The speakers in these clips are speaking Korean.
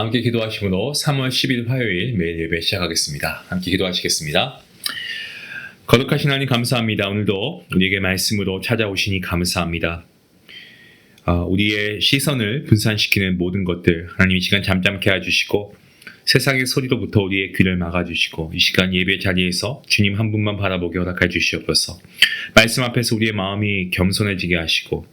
함께 기도하심으로 3월 10일 화요일 매일 예배 시작하겠습니다. 함께 기도하시겠습니다. 거룩하신 하나님 감사합니다. 오늘도 우리에게 말씀으로 찾아오시니 감사합니다. 우리의 시선을 분산시키는 모든 것들 하나님 이 시간 잠잠케 해주시고 세상의 소리로부터 우리의 귀를 막아주시고 이 시간 예배 자리에서 주님 한 분만 바라보게 허락해 주시옵소서. 말씀 앞에서 우리의 마음이 겸손해지게 하시고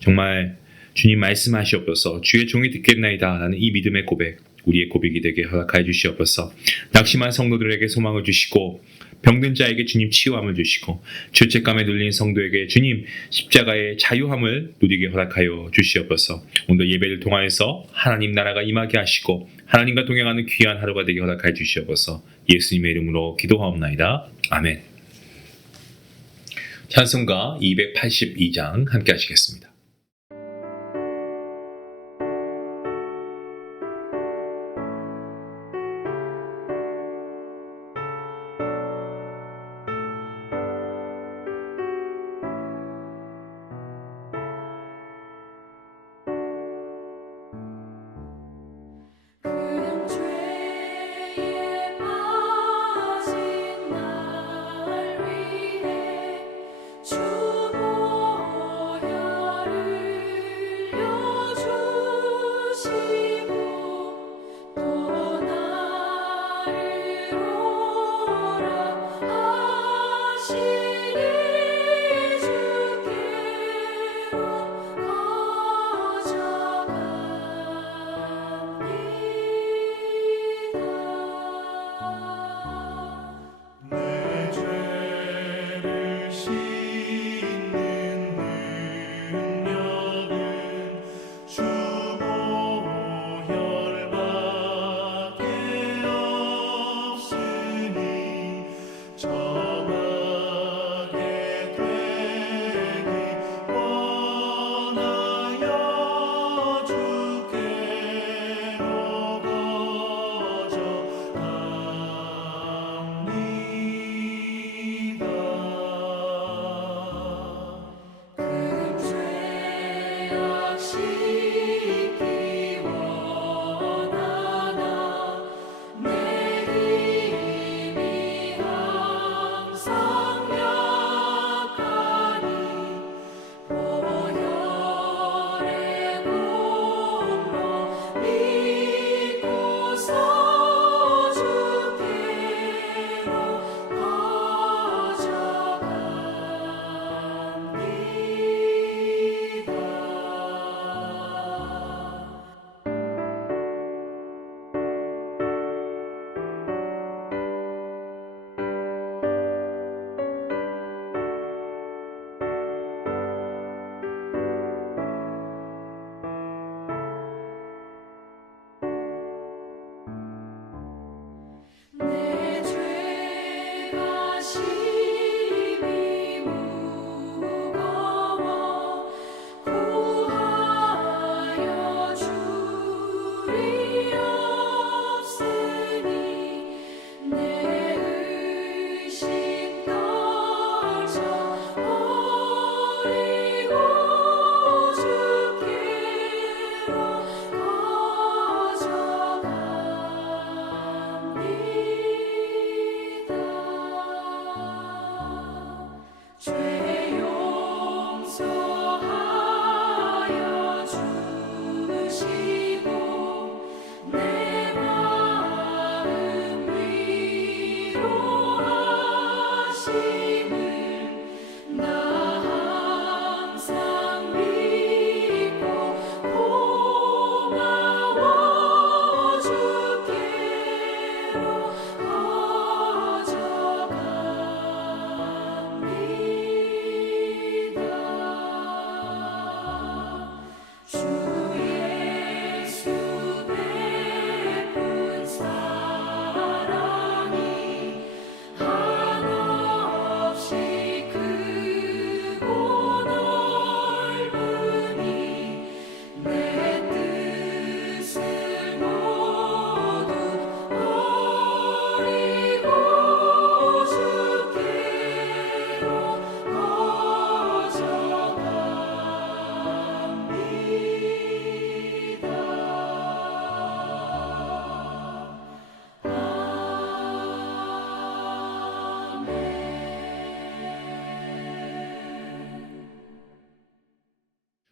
정말 주님 말씀하시옵소서. 주의 종이 듣겠나이다 라는 이 믿음의 고백, 우리의 고백이 되게 허락하여 주시옵소서. 낙심한 성도들에게 소망을 주시고 병든 자에게 주님 치유함을 주시고 죄책감에 눌린 성도에게 주님 십자가의 자유함을 누리게 허락하여 주시옵소서. 오늘 예배를 통하여서 하나님 나라가 임하게 하시고 하나님과 동행하는 귀한 하루가 되게 허락하여 주시옵소서. 예수님의 이름으로 기도하옵나이다. 아멘. 찬송가 282장 함께 하시겠습니다. 주 보혈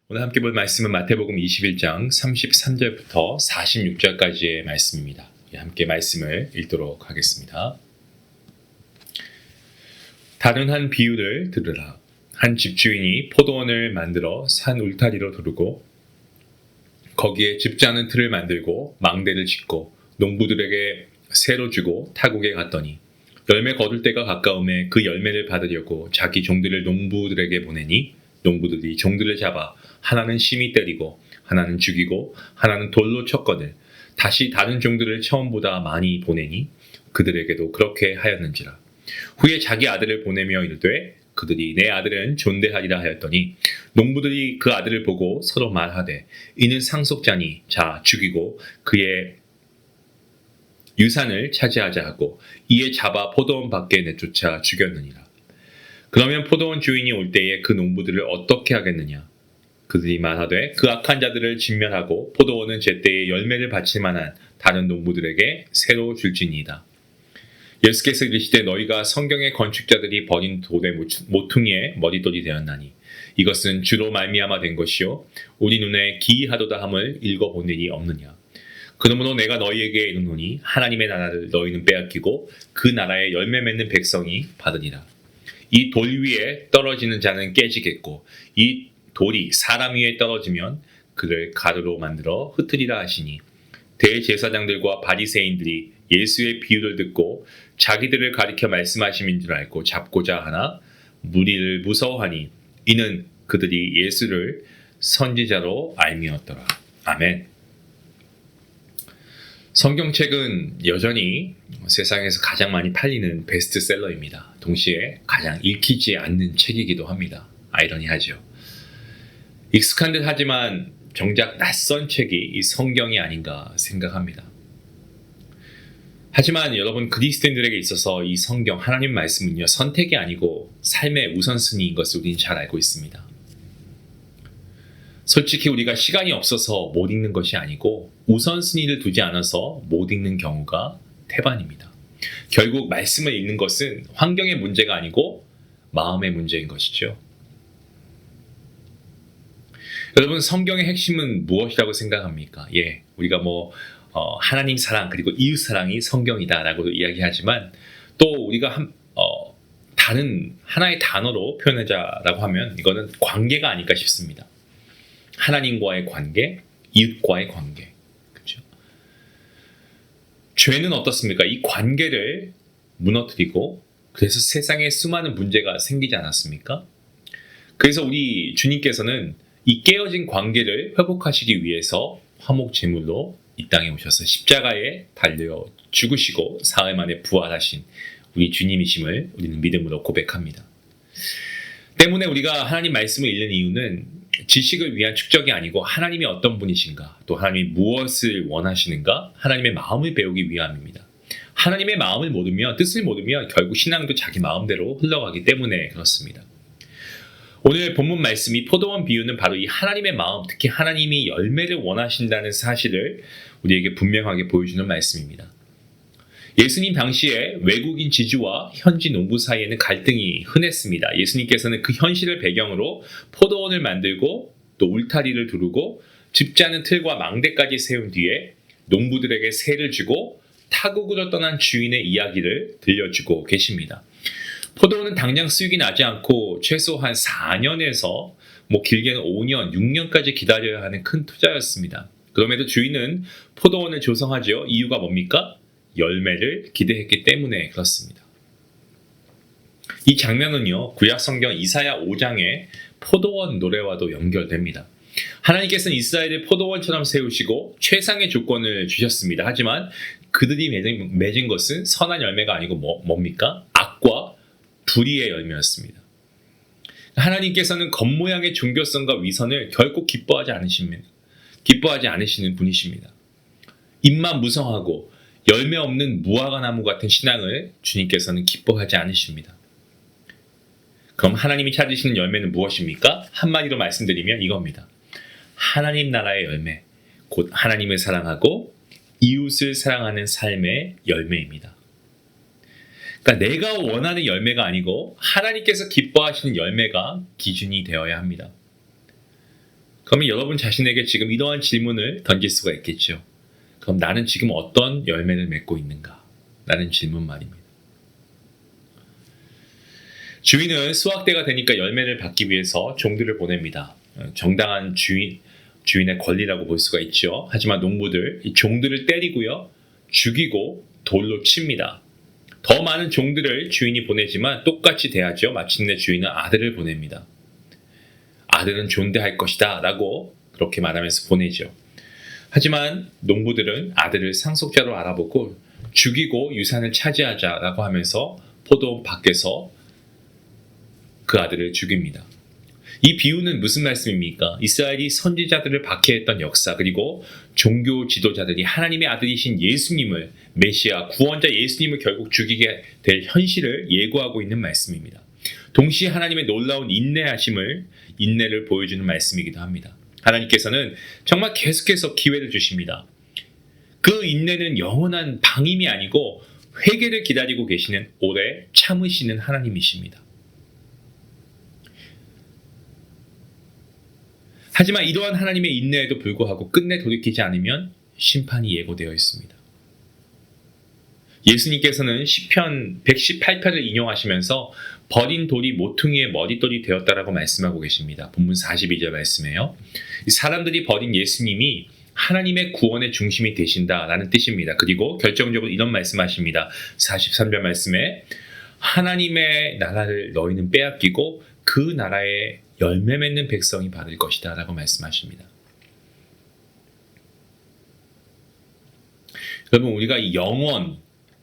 오늘 함께 볼 말씀은 마태복음 21장 33절부터 46절까지의 말씀입니다. 함께 말씀을 읽도록 하겠습니다. 다른 한 비유를 들으라. 한 집주인이 포도원을 만들어 산 울타리로 두르고 거기에 즙자는 틀을 만들고 망대를 짓고 농부들에게 새로 주고 타국에 갔더니 열매 거둘 때가 가까움에 그 열매를 받으려고 자기 종들을 농부들에게 보내니 농부들이 종들을 잡아 하나는 심히 때리고 하나는 죽이고 하나는 돌로 쳤거늘 다시 다른 종들을 처음보다 많이 보내니 그들에게도 그렇게 하였는지라. 후에 자기 아들을 보내며 이르되 그들이 내 아들은 존대하리라 하였더니 농부들이 그 아들을 보고 서로 말하되 이는 상속자니 자 죽이고 그의 유산을 차지하자 하고 이에 잡아 포도원 밖에 내쫓아 죽였느니라. 그러면 포도원 주인이 올 때에 그 농부들을 어떻게 하겠느냐? 그들이 말하되 그 악한 자들을 진멸하고 포도원은 제때에 열매를 바칠 만한 다른 농부들에게 새로 줄지니이다. 예수께서 이르시되 너희가 성경의 건축자들이 버린 돌의 모퉁이에 머릿돌이 되었나니 이것은 주로 말미암아 된 것이요 우리 눈에 기이하도다 함을 읽어본 일이 없느냐. 그러므로 내가 너희에게 이르노니 하나님의 나라를 너희는 빼앗기고 그 나라에 열매 맺는 백성이 받으리라. 이 돌 위에 떨어지는 자는 깨지겠고 이 돌이 사람 위에 떨어지면 그를 가루로 만들어 흩으리라 하시니 대제사장들과 바리새인들이 예수의 비유를 듣고 자기들을 가리켜 말씀하심인 줄 알고 잡고자 하나 무리를 무서워하니 이는 그들이 예수를 선지자로 알미었더라. 아멘. 성경책은 여전히 세상에서 가장 많이 팔리는 베스트셀러입니다. 동시에 가장 읽히지 않는 책이기도 합니다. 아이러니하죠. 익숙한 듯 하지만 정작 낯선 책이 이 성경이 아닌가 생각합니다. 하지만 여러분 그리스도인들에게 있어서 이 성경 하나님 말씀은요 선택이 아니고 삶의 우선순위인 것을 우리는 잘 알고 있습니다. 솔직히 우리가 시간이 없어서 못 읽는 것이 아니고 우선순위를 두지 않아서 못 읽는 경우가 태반입니다. 결국 말씀을 읽는 것은 환경의 문제가 아니고 마음의 문제인 것이죠. 여러분 성경의 핵심은 무엇이라고 생각합니까? 우리가 하나님 사랑 그리고 이웃 사랑이 성경이다라고도 이야기하지만 또 우리가 다른 하나의 단어로 표현하자라고 하면 이거는 관계가 아닐까 싶습니다. 하나님과의 관계, 이웃과의 관계. 그렇죠? 죄는 어떻습니까? 이 관계를 무너뜨리고 그래서 세상에 수많은 문제가 생기지 않았습니까? 그래서 우리 주님께서는 이 깨어진 관계를 회복하시기 위해서 화목 제물로 이 땅에 오셔서 십자가에 달려 죽으시고 사흘 만에 부활하신 우리 주님이심을 우리는 믿음으로 고백합니다. 때문에 우리가 하나님 말씀을 읽는 이유는 지식을 위한 축적이 아니고 하나님이 어떤 분이신가, 또 하나님이 무엇을 원하시는가, 하나님의 마음을 배우기 위함입니다. 하나님의 마음을 모르면, 뜻을 모르면 결국 신앙도 자기 마음대로 흘러가기 때문에 그렇습니다. 오늘 본문 말씀이 포도원 비유는 바로 이 하나님의 마음, 특히 하나님이 열매를 원하신다는 사실을 우리에게 분명하게 보여주는 말씀입니다. 예수님 당시에 외국인 지주와 현지 농부 사이에는 갈등이 흔했습니다. 예수님께서는 그 현실을 배경으로 포도원을 만들고 또 울타리를 두르고 즙자는 틀과 망대까지 세운 뒤에 농부들에게 세를 주고 타국으로 떠난 주인의 이야기를 들려주고 계십니다. 포도원은 당장 수익이 나지 않고 최소한 4년에서 길게는 5년, 6년까지 기다려야 하는 큰 투자였습니다. 그럼에도 주인은 포도원을 조성하죠. 이유가 뭡니까? 열매를 기대했기 때문에 그렇습니다. 이 장면은요, 구약 성경 이사야 5장의 포도원 노래와도 연결됩니다. 하나님께서는 이스라엘을 포도원처럼 세우시고 최상의 조건을 주셨습니다. 하지만 그들이 맺은 것은 선한 열매가 아니고 뭡니까? 악과 불의의 열매였습니다. 하나님께서는 겉모양의 종교성과 위선을 결코 기뻐하지 않으시는 분이십니다. 입만 무성하고 열매 없는 무화과 나무 같은 신앙을 주님께서는 기뻐하지 않으십니다. 그럼 하나님이 찾으시는 열매는 무엇입니까? 한마디로 말씀드리면 이겁니다. 하나님 나라의 열매, 곧 하나님을 사랑하고 이웃을 사랑하는 삶의 열매입니다. 그러니까 내가 원하는 열매가 아니고 하나님께서 기뻐하시는 열매가 기준이 되어야 합니다. 그러면 여러분 자신에게 지금 이러한 질문을 던질 수가 있겠죠. 그럼 나는 지금 어떤 열매를 맺고 있는가? 라는 질문 말입니다. 주인은 수확대가 되니까 열매를 받기 위해서 종들을 보냅니다. 정당한 주인의 권리라고 볼 수가 있죠. 하지만 농부들 이 종들을 때리고요, 죽이고 돌로 칩니다. 더 많은 종들을 주인이 보내지만 똑같이 대하죠. 마침내 주인은 아들을 보냅니다. 아들은 존대할 것이다 라고 그렇게 말하면서 보내죠. 하지만 농부들은 아들을 상속자로 알아보고 죽이고 유산을 차지하자라고 하면서 포도원 밖에서 그 아들을 죽입니다. 이 비유는 무슨 말씀입니까? 이스라엘이 선지자들을 박해했던 역사, 그리고 종교 지도자들이 하나님의 아들이신 예수님을, 메시아 구원자 예수님을 결국 죽이게 될 현실을 예고하고 있는 말씀입니다. 동시에 하나님의 놀라운 인내를 보여주는 말씀이기도 합니다. 하나님께서는 정말 계속해서 기회를 주십니다. 그 인내는 영원한 방임이 아니고 회개를 기다리고 계시는 오래 참으시는 하나님이십니다. 하지만 이러한 하나님의 인내에도 불구하고 끝내 돌이키지 않으면 심판이 예고되어 있습니다. 예수님께서는 시편 118편을 인용하시면서 버린 돌이 모퉁이의 머릿돌이 되었다라고 말씀하고 계십니다. 본문 42절 말씀이에요. 사람들이 버린 예수님이 하나님의 구원의 중심이 되신다라는 뜻입니다. 그리고 결정적으로 이런 말씀하십니다. 43절 말씀에 하나님의 나라를 너희는 빼앗기고 그 나라의 열매 맺는 백성이 받을 것이다 라고 말씀하십니다. 여러분, 우리가 이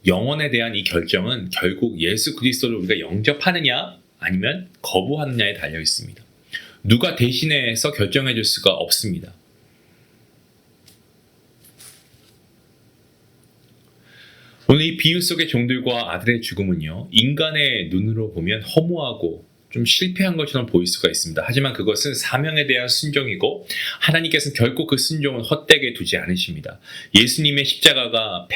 영원에 대한 이 결정은 결국 예수 그리스도를 우리가 영접하느냐 아니면 거부하느냐에 달려 있습니다. 누가 대신해서 결정해 줄 수가 없습니다. 오늘 이 비유 속의 종들과 아들의 죽음은요, 인간의 눈으로 보면 허무하고 좀 실패한 것처럼 보일 수가 있습니다. 하지만 그것은 사명에 대한 순종이고 하나님께서는 결코 그 순종은 헛되게 두지 않으십니다. 예수님의 십자가가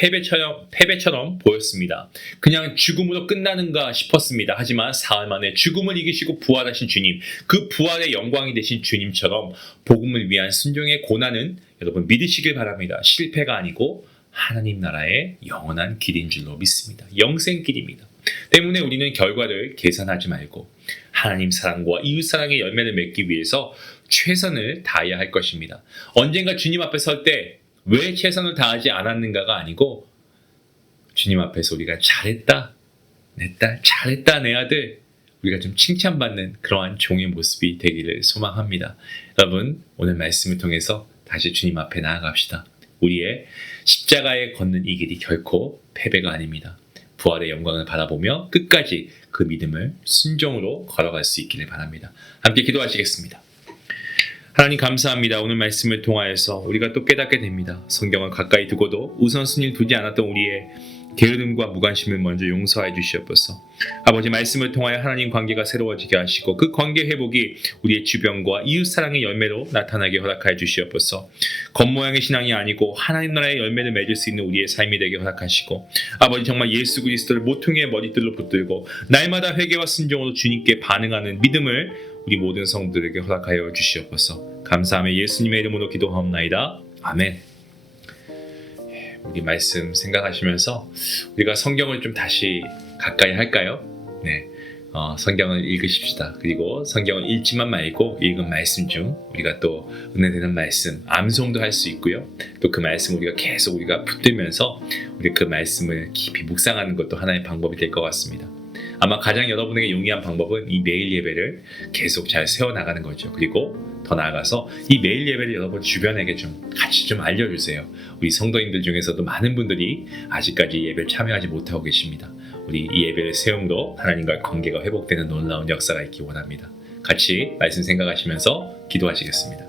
패배처럼 보였습니다. 그냥 죽음으로 끝나는가 싶었습니다. 하지만 사흘 만에 죽음을 이기시고 부활하신 주님, 그 부활의 영광이 되신 주님처럼 복음을 위한 순종의 고난은 여러분 믿으시길 바랍니다. 실패가 아니고 하나님 나라의 영원한 길인 줄로 믿습니다. 영생길입니다. 때문에 우리는 결과를 계산하지 말고 하나님 사랑과 이웃 사랑의 열매를 맺기 위해서 최선을 다해야 할 것입니다. 언젠가 주님 앞에 설 때 왜 최선을 다하지 않았는가가 아니고 주님 앞에서 우리가 잘했다, 내 딸, 잘했다, 내 아들, 우리가 좀 칭찬받는 그러한 종의 모습이 되기를 소망합니다. 여러분, 오늘 말씀을 통해서 다시 주님 앞에 나아갑시다. 우리의 십자가에 걷는 이 길이 결코 패배가 아닙니다. 부활의 영광을 바라보며 끝까지 그 믿음을 순종으로 걸어갈 수 있기를 바랍니다. 함께 기도하시겠습니다. 하나님 감사합니다. 오늘 말씀을 통하여서 우리가 또 깨닫게 됩니다. 성경을 가까이 두고도 우선순위를 두지 않았던 우리의 게으름과 무관심을 먼저 용서해 주시옵소서. 아버지, 말씀을 통하여 하나님 관계가 새로워지게 하시고 그 관계 회복이 우리의 주변과 이웃 사랑의 열매로 나타나게 허락하여 주시옵소서. 겉모양의 신앙이 아니고 하나님 나라의 열매를 맺을 수 있는 우리의 삶이 되게 허락하시고, 아버지 정말 예수 그리스도를 모퉁이의 머릿들로 붙들고 날마다 회개와 순종으로 주님께 반응하는 믿음을 우리 모든 성도들에게 허락하여 주시옵소서. 감사하며 예수님의 이름으로 기도하옵나이다. 아멘. 우리 말씀 생각하시면서 우리가 성경을 좀 다시 가까이 할까요? 네, 성경을 읽으십시다. 그리고 성경을 읽지만 말고 읽은 말씀 중 우리가 또 은혜되는 말씀 암송도 할 수 있고요. 또 그 말씀 우리가 계속 우리가 붙들면서 우리 그 말씀을 깊이 묵상하는 것도 하나의 방법이 될 것 같습니다. 아마 가장 여러분에게 용이한 방법은 이 매일 예배를 계속 잘 세워나가는 거죠. 그리고 더 나아가서 이 매일 예배를 여러분 주변에게 좀 같이 좀 알려주세요. 우리 성도님들 중에서도 많은 분들이 아직까지 예배를 참여하지 못하고 계십니다. 우리 이 예배를 세움으로 하나님과의 관계가 회복되는 놀라운 역사가 있기 원합니다. 같이 말씀 생각하시면서 기도하시겠습니다.